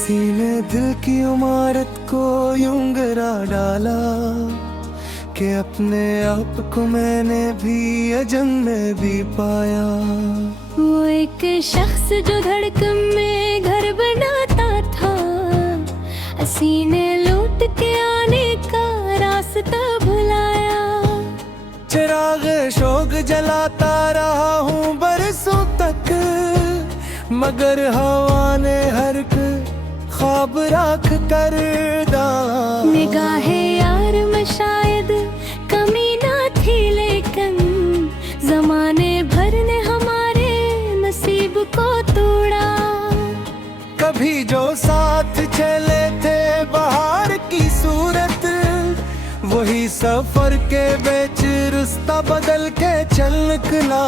किसी ने दिल की इमारत को यूं गिरा डाला कि अपने आप को मैंने भी अजम में भी पाया। वो एक शख्स जो धड़कन में घर बनाता था, हसीने लौट के आने का रास्ता भुलाया। चिराग शोक जलाता रहा हूँ बरसों तक, मगर हवा ने हर एक ख्वाब राख कर डाला। निगाहे यार में शायद कमी ना थी, लेकिन जमाने भर ने हमारे नसीब को तोड़ा। कभी जो साथ चले थे बाहर की सूरत, वही सफर के बीच रास्ता बदल के चल निकला।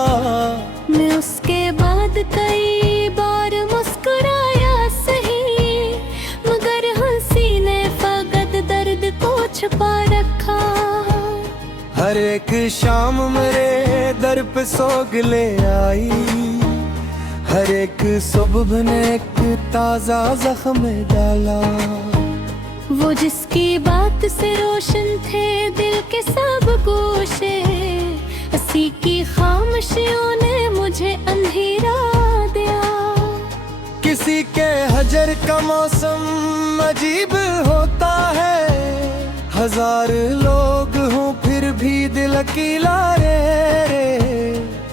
मैं उसके बाद कई बार मुस्कुराया सही, मगर हंसी ने फकत दर्द को छुपा रखा। हर एक शाम मेरे दर पे सोग ले आई, हर एक सुबह ने एक ताजा जख्म डाला। वो जिसकी बात से रोशन थे दिल के सब गोशे, हंसी की खामोशियों ने मुझे अंधेरा दिया। किसी के हजर का मौसम अजीब होता है, हजार लोग हों फिर भी दिल अकेला रे।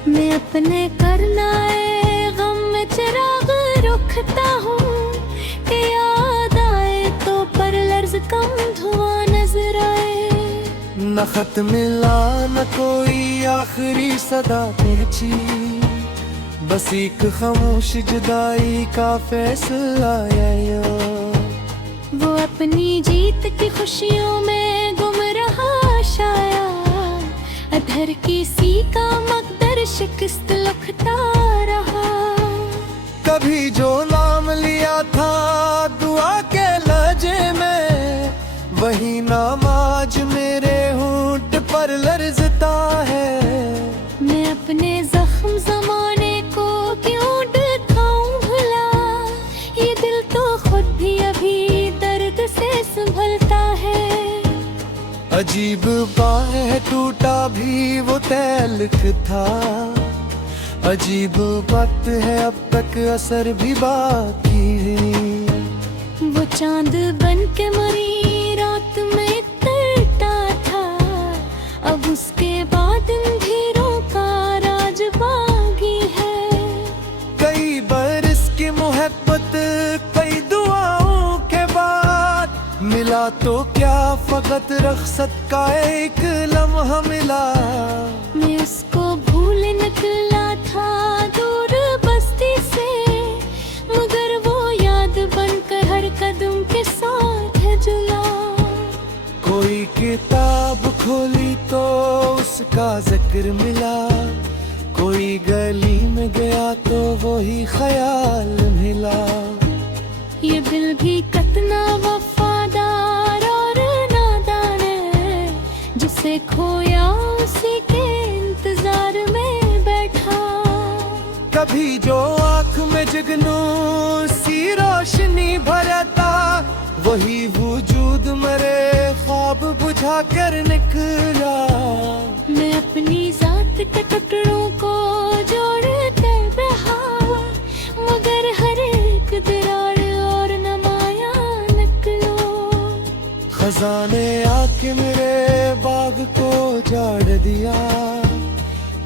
मैं अपने करनाए गम में चिराग रुकता हूँ कि याद आए तो पर लर्ज कम धुआं नजर आए। न खत मिला न कोई आखिरी सदा पहुंची, बस एक खामोश जुदाई का फैसला आया। वो अपनी जीत की खुशियों में गुम रहा शायद, अधर किसी का मकदर शिकस्त लखता रहा। कभी जो नाम लिया था दुआ के लहजे में, वही नाम आज मेरे होंठ पर लर्जता है। मैं अपने जख्म जमाने को क्यों दिखाऊं भला, ये दिल तो खुद भी अभी दर्द से संभलता है। अजीब बाह टूटा भी वो तल्ख था, अजीब वक्त है अब तक असर भी बाकी है। वो चांद बन के मरी रात में तरता था, अब उसके बाद अंधेरों का राज बागी है। कई बरस की मोहब्बत कई दुआओं के बाद मिला तो क्या फकत रख्सत का एक लम्हा मिला। मैं उसको भूल निकला था दूर बस्ती से, मगर वो याद बनकर हर कदम के साथ जुला। कोई किताब खोली तो उसका जिक्र मिला, कोई गली में गया तो वही ख्याल मिला। ये दिल भी कितना वफादार और नादान है, जिसे खोया उसी के इंतजार में बैठा। कभी जो आँख में जगनू सी रोशनी भरता, वही वजूद मेरे ख्वाब बुझा कर निकला। मैं अपनी जात के टुकड़ों को जोड़ कर रहा, मगर हर एक दरार और नमाया निकलो। खजाने आके मेरे बाग को जाड़ दिया,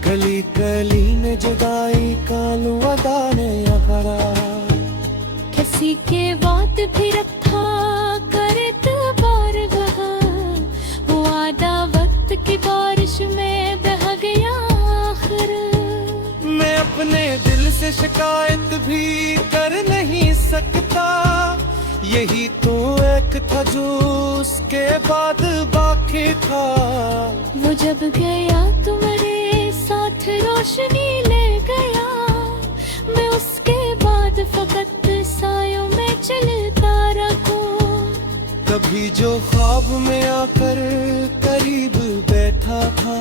कली कली ने जुदाई कालू अदा ने अखरा। किसी के बात भी रखा करे तो बार बहा, वो आधा वक्त की बारिश में बह गया आखिर। मैं अपने दिल से शिकायत भी कर नहीं सकता, यही तो एक था जो उसके बाद बाकी था। वो जब गया तो मेरे साथ रोशनी ले गया, मैं उसके बाद फकत सायों में चलता रहूं। कभी जो ख्वाब में आकर करीब बैठा था,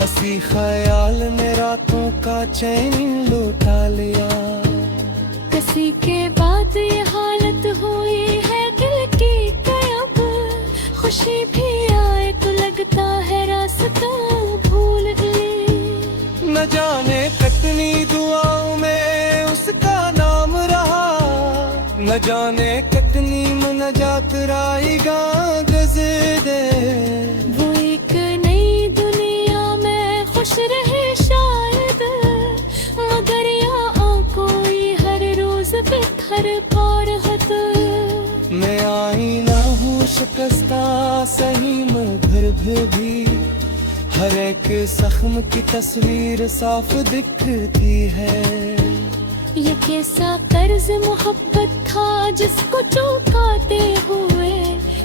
हंसी ख्याल ने रातों का चैन लुटा लिया। किसी के बाद ये हालत हुई है दिल की कब खुशी भी आए तो लगता है रास्ता भूल गई। न जाने कितनी दुआओं में उसका नाम रहा, न जाने कितनी मुनाजात राएगा गज़े। वो एक नई दुनिया में खुश रहे शायद, मगर यहाँ कोई हर रोज बिखर और हद। मैं आईना हूँ शिकस्ता सही मगर भी हर एक जख्म की तस्वीर साफ दिखती है। ये कैसा कर्ज मोहब्बत था जिसको चुकाते हुए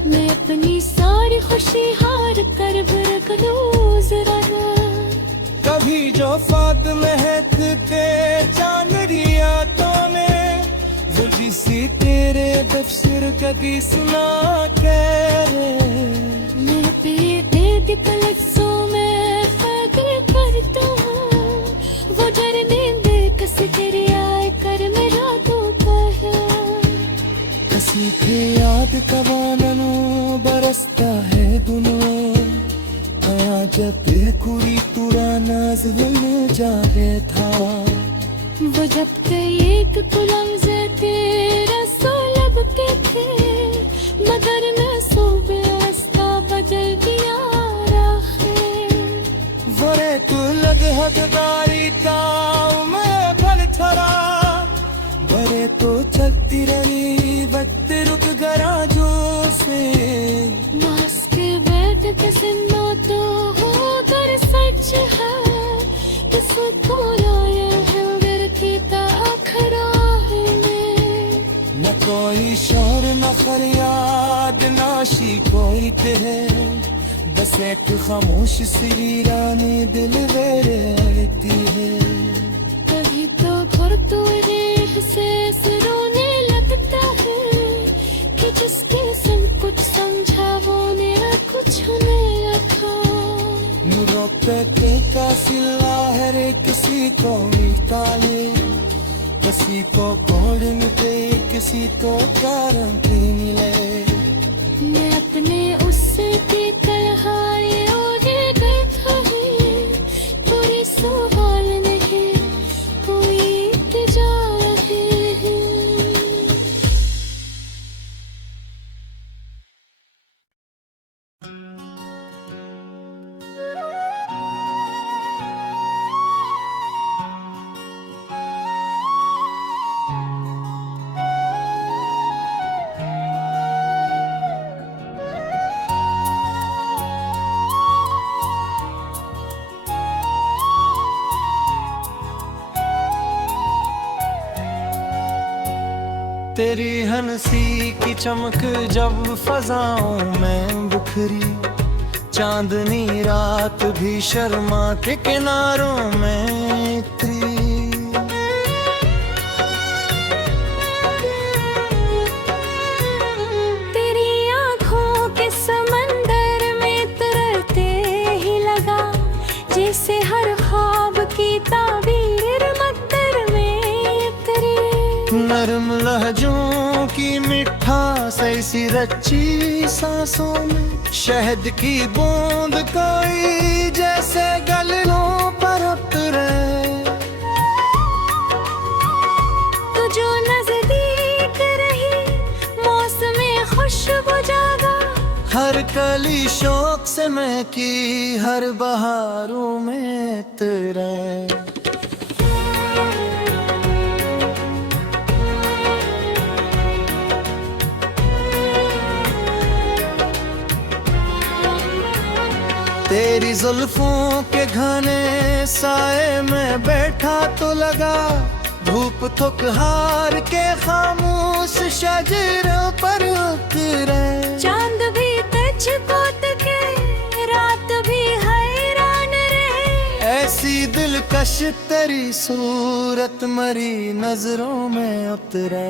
मैं अपनी सारी खुशी हार कर बरक लूं जरा ना। कभी जो फाद महक के चांद रियातों में वो जिसी तेरे तफसीर का किसना करे। मैं बेदर्द लफ्ज़ों में पागल करता हूँ, वो डरने दे कस तेरी आए कर मेरा धोखा है। कसी के याद कवाननो बरसता है दुनो आया जब कुड़ी तुरा नाज़िल जागे था। वो जब एक लफ्ज़ तेरा सो लब के थे, मगर न सो रास्ता बदल दिया राहे। वरे तू लग हकदारी का मैं भल थरा, वरे तो चलती रही वक्त रुक गरा जो से। मास्क बैठ के सुनो तो हो कर सच है, तो सुकून आया है मेरे की आखरा है में। न कोई शोर न फरियाद नाशी कोई तेरे, बस एक खामोश सी रानी दिल मेरे रहती है। कभी तो घर तो रेह से रोने लगता है कि जिसके संग कुछ समझा वो ने कुछ नहीं रखा। नूरों पे का सिला है रे किसी को मिटाले, किसी को कोड़न पे किसी को कारण मिले। मैं अपने उससे की कलहाए और बैठा है, कोई सवाल नहीं कोई इल्तिजा है। तेरी हंसी की चमक जब फजाओं में बिखरी, चांदनी रात भी शर्मा के किनारों में उतरी। तेरी आँखों के समंदर में तरते ही लगा, जैसे हर ख्वाब की ताबीर मक्तर में उतरी। नरम लहजों की मिठास ऐसी रची सांसों में, शहद की बूंद कोई जैसे गलों पर उतरे। तू जो नजदीक रही मौसम खुशबू जागा, हर कली शौक से महकी हर बहारों में तेरे। तेरी जुल्फों के घने साए में बैठा तो लगा, धूप थक हार के खामोश शजरों पर उतरे। चांद भी तुझको तके रात भी हैरान रहे, ऐसी दिलकश तेरी सूरत मरी नजरों में उतरे।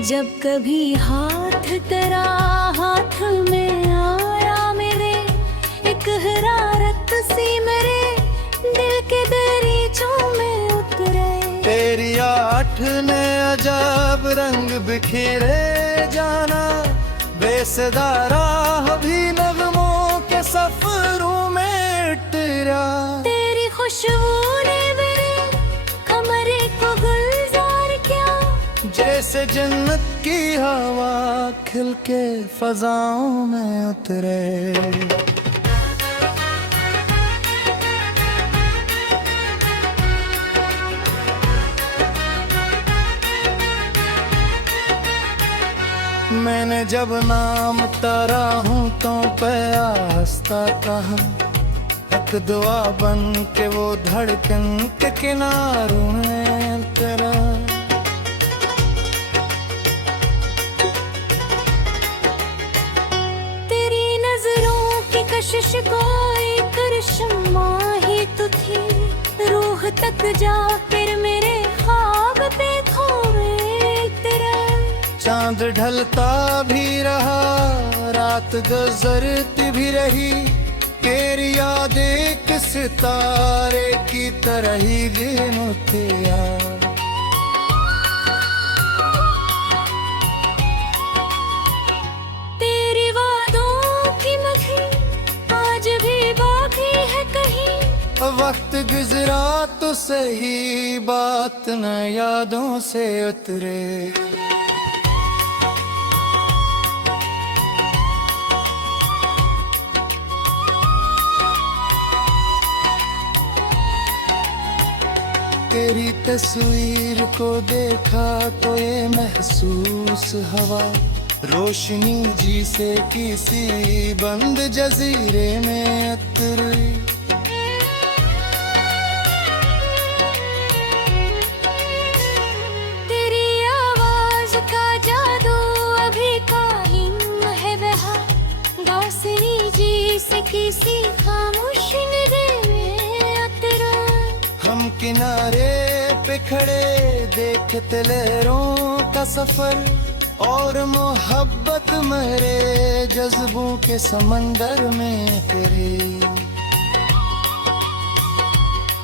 जब कभी हाथ तेरा हाथ में आया मेरे, एक हरारत सी मेरे दिल के दरीचों में उतरे। तेरी आठ ने अजब रंग बिखेरे जाना, बेसदा राह भी नगमों के सफरों में उतरा। तेरी खुशबू ने मेरे कमरे को गुलजार किया, जैसे जन्नत की हवा खिल के फजाओं में उतरे। मैंने जब नाम तारा हूँ तो पे आस्था कहा, एक दुआ बन के वो धड़कन के किनारों में तेरा। तेरी नजरों की कशिश कोई करिश्मा ही तो थी, रूह तक जा फिर मेरे ख्वाब पे खोए तेरा। चांद ढलता भी रहा, रात गुजरती भी रही, तेरी याद एक सितारे की तरह ही गिनतिया। तेरी वादों की मखी आज भी बाकी है कहीं, वक्त गुजरा तो सही बात न यादों से उतरे। तेरी तस्वीर को देखा तो ये महसूस हवा, रोशनी जी से किसी बंद जजीरे में उतरी। तेरी आवाज का जादू अभी कायम है बहा, दासनी जी से किसी खामोश नदी में उतरा। हम किनारे पे खड़े देखते लहरों का सफर, और मोहब्बत मेरे जज्बों के समंदर में तेरे।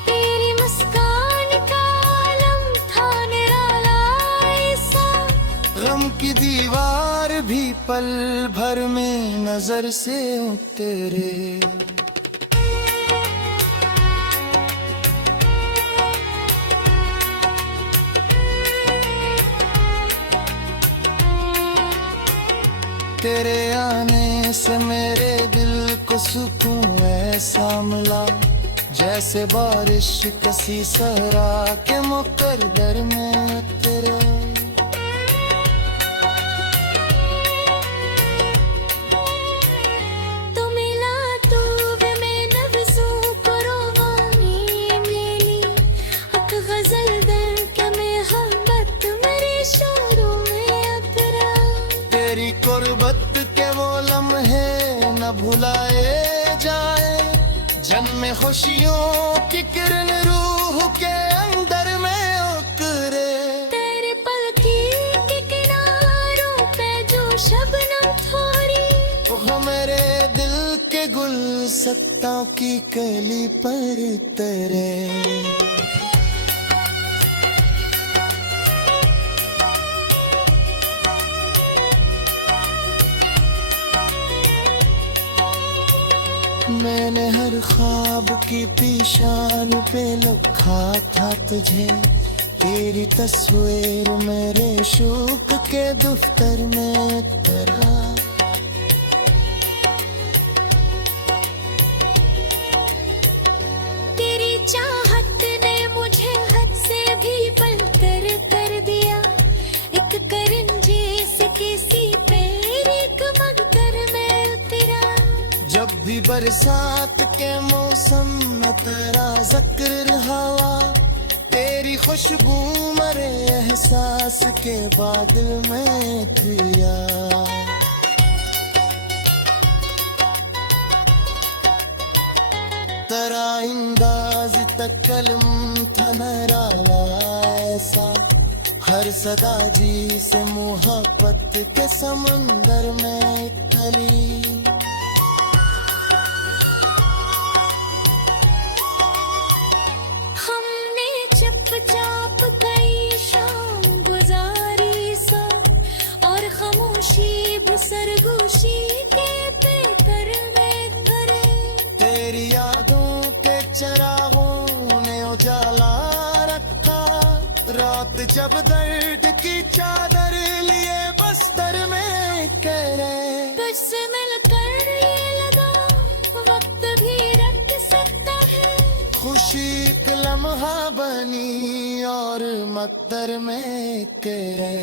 तेरी मुस्कान का आलम था निराला ऐसा, गम की दीवार भी पल भर में नजर से उतरे। तेरे आने से मेरे दिल को सुकून ऐसा मिला, जैसे बारिश किसी सहरा के मुकद्दर में तेरा। तू मिला तू वे मैं नफ्सों को रोवानी मेरी, हक गजल दर के मोहब्बत मेरे शोरों में उतरा। तेरी कुर्बत के वो लम्हे न भुलाए जाए, जन्मे खुशियों की किरण रूह के अंदर में उतरे। तेरे पलकी के किनारों पे जो शबनम थोड़ी, वो मेरे दिल के गुलसत्ता की कली पर तेरे। मैंने हर ख्वाब की पेशान पे लिखा था तुझे, तेरी तस्वीर मेरे शौक के दफ्तर में तेरा। तेरी चाहत ने मुझे हद से भी बलतर कर दिया, एक करंजे से किसी पैर एक मगदर में उतरा। जब भी बरसात के मौसम में तेरा जिक्र हवा, तेरी खुशबू मरे एहसास के बादल में पिया। तेरा अंदाज तकल्लुम था निराला ऐसा, हर सदा जी से मोहब्बत के समंदर में ढली। हमने चुपचाप कई शाम गुजारी सा, और खामोशी सरगोशी के पेकर में धरे। तेरी यादों के चरागों ने उजाला रखा, रात जब दर्द की चादर लिए बस्तर में करे। तुझसे मिलकर ये लगा वक्त भी रख सकता है। खुशी एक लम्हा बनी और मकदर में करे।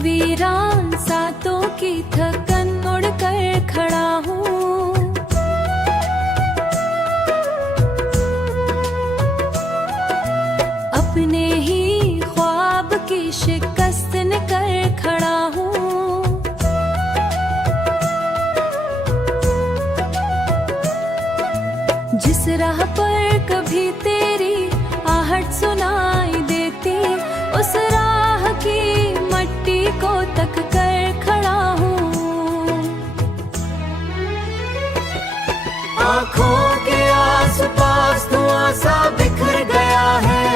वीरान सातों की थकन उड़कर खड़ा हूँ। अपने ही ख्वाब की शिकस्त न कर खड़ा हूँ। जिस राह पर कभी तेरी आहट सुनाई देती, उस राह की मट्टी को तक कर खड़ा हूँ। आँखों के आसपास धुआं सा बिखर गया है,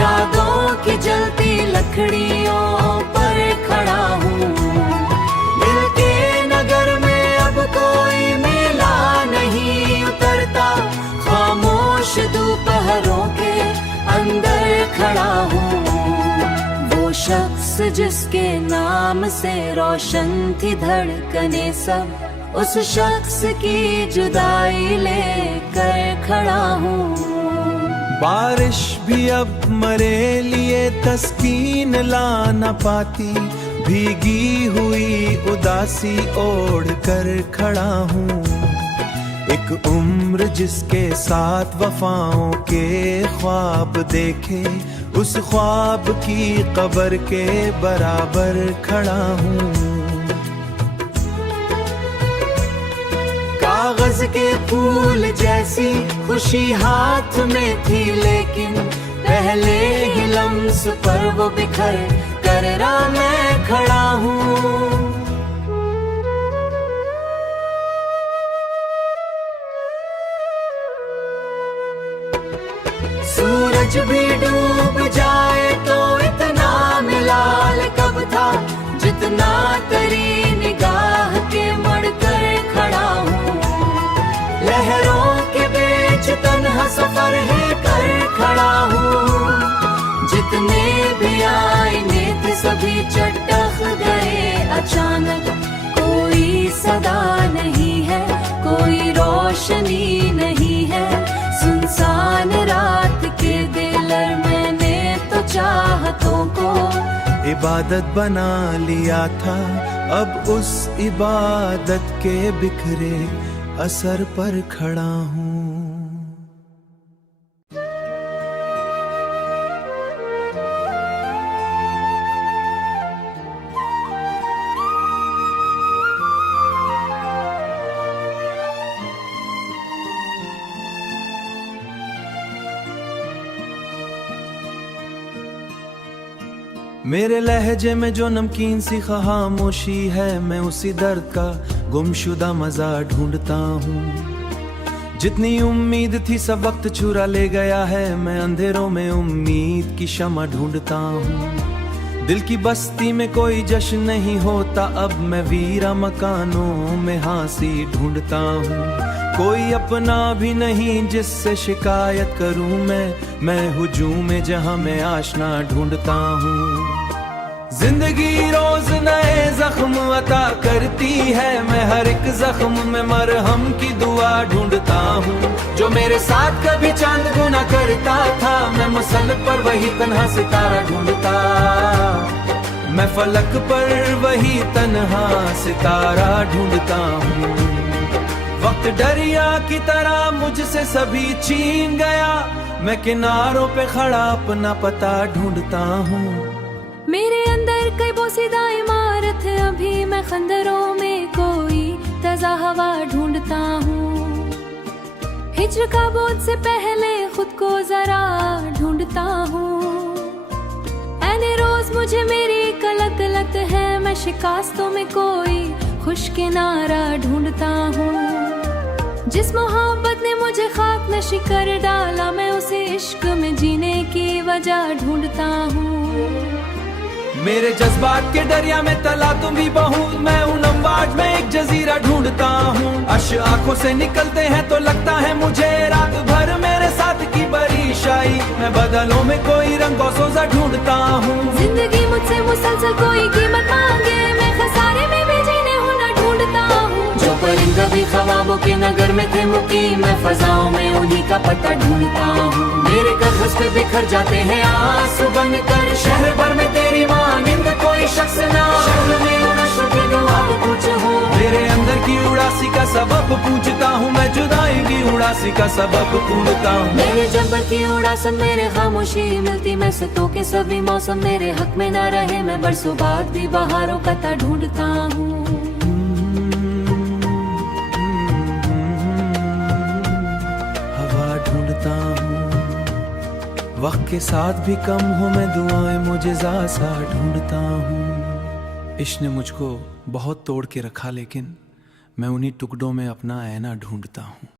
यादों की जलती लकड़ियों पर खड़ा हूँ। दिल के नगर में अब कोई मेला नहीं उतरता, खामोश दोपहरों के अंदर खड़ा हूँ। वो शख्स जिसके नाम से रोशन थी धड़कने सब, उस शख्स की जुदाई लेकर खड़ा हूँ। बारिश भी अब मरे लिए तस्कीन ला न पाती, भीगी हुई उदासी ओढ़ कर खड़ा हूँ। एक उम्र जिसके साथ वफाओं के ख्वाब देखे, उस ख्वाब की कब्र के बराबर खड़ा हूँ। कागज के फूल जैसी खुशी हाथ में थी, लेकिन पहले ही लम्स पर वो बिखर कर मैं खड़ा हूँ। सूरज भी डूब जाए तो इतना मिलाल कब था, जितना तेरी निगाह के मड़कर खड़ा हूँ। लहरों के बीच तन्हा सफर है कर खड़ा हूँ। जितने भी आईने थे सभी चटक गए अचानक। कोई सदा नहीं है, कोई रोशनी नहीं है, सुनसान रात के दिलर मैंने तो चाहतों को इबादत बना लिया था। अब उस इबादत के बिखरे असर पर खड़ा हूँ। मेरे लहजे में जो नमकीन सी खामोशी है, मैं उसी दर्द का गुमशुदा मजा ढूंढता हूँ। जितनी उम्मीद थी सब वक्त चुरा ले गया है, मैं अंधेरों में उम्मीद की शमा ढूंढता हूँ। दिल की बस्ती में कोई जश्न नहीं होता, अब मैं वीरा मकानों में हांसी ढूंढता हूँ। कोई अपना भी नहीं जिससे शिकायत करूं मैं हुजूम में जहां मैं आशना ढूंढता हूँ। जिंदगी रोज नए जख्म अता करती है, मैं हर एक जख्म में मरहम की दुआ ढूंढता हूँ। जो मेरे साथ कभी चांद गुना करता था, मैं मुसल्लत पर वही तन्हा सितारा ढूंढता। मैं फलक पर वही तन्हा सितारा ढूंढता हूँ। वक्त दरिया की तरह मुझसे सभी छीन गया, मैं किनारों पे खड़ा अपना पता ढूंढता हूँ। मेरे अंदर कई बोसीदा इमारत है, अभी मैं खंडरों में कोई ताजा हवा ढूंढता हूँ। हिज्र का बोझ से पहले खुद को जरा ढूंढता हूँ। ऐने रोज मुझे मेरी कलक लत है, मैं शिकास्तों में कोई खुश किनारा ढूंढता हूँ। जिस मोहब्बत ने मुझे खाक नशी कर डाला, मैं उसे इश्क में जीने की वजह ढूंढता हूँ। मेरे जज्बात के दरिया में तला तुम भी बहू, मैं उन अम्बाज में एक जजीरा ढूंढता हूँ। अश आंखों से निकलते हैं तो लगता है मुझे रात भर मेरे साथ की बारिशाई, मैं बदलों में कोई रंगों सोजा ढूंढता हूँ। जिंदगी मुझसे मुसलसल कोई कीमत मांगे, मैं खसारे में भी जीने हुनर ढूंढता हूँ। जो परिंदा भी ख्वाबों के नगर में थे मुकीम, मैं फजाओं में उन्हीं का पता ढूंढता हूँ। मेरे कदम पे बिखर जाते हैं आंसू बनकर, शहर भर में तेरी मानिंद कोई शख्स ना, शहर में उन अश्कों के गवाह कुछ हो। मेरे अंदर की उड़ासी का सबब पूछता हूँ, मैं जुदाई की उड़ासी का सबब पूछता हूँ। मेरे जबर की उड़ासन मेरे खामोशी मिलती, मैं सुतों के सभी मौसम मेरे हक में ना रहे, मैं बरसों बाद भी बहारों का ता ढूंढता हूँ। हवा ढूंढता हूँ, वक्त के साथ भी कम हो, मैं दुआएं मुझे सा ढूंढता हूँ। इश्क ने मुझको बहुत तोड़ के रखा, लेकिन मैं उन्हीं टुकड़ों में अपना ऐना ढूंढता हूँ।